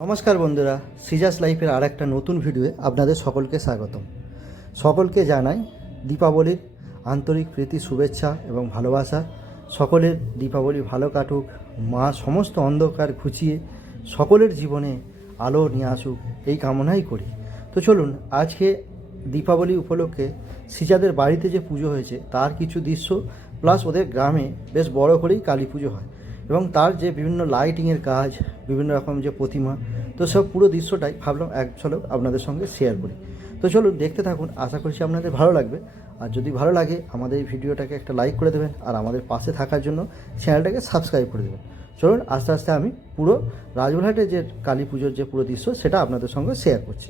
নমস্কার বন্ধুরা, সিজাস লাইফের আর একটা নতুন ভিডিওয়ে আপনাদের সকলকে স্বাগতম। সকলকে জানাই দীপাবলির আন্তরিক প্রীতি, শুভেচ্ছা এবং ভালোবাসা। সকলের দীপাবলি ভালো কাটুক, মা সমস্ত অন্ধকার ঘুচিয়ে সকলের জীবনে আলো নিয়ে আসুক, এই কামনাই করি। তো চলুন, আজকে দীপাবলি উপলক্ষে সিজাদের বাড়িতে যে পুজো হয়েছে তার কিছু দৃশ্য, প্লাস ওদের গ্রামে বেশ বড় করেই কালী পুজো হয় এবং তার যে বিভিন্ন লাইটিংয়ের কাজ, বিভিন্ন রকম যে প্রতিমা, তো সব পুরো দৃশ্যটাই ভাবলাম এক ঝলক আপনাদের সঙ্গে শেয়ার করি। তো চলুন দেখতে থাকুন, আশা করছি আপনাদের ভালো লাগবে। আর যদি ভালো লাগে আমাদের এই ভিডিওটাকে একটা লাইক করে দেবেন, আর আমাদের পাশে থাকার জন্য চ্যানেলটাকে সাবস্ক্রাইব করে দেবেন। চলুন আস্তে আস্তে আমি পুরো রাজবাড়িহাটের যে কালী পুজোর যে পুরো দৃশ্য সেটা আপনাদের সঙ্গে শেয়ার করছি।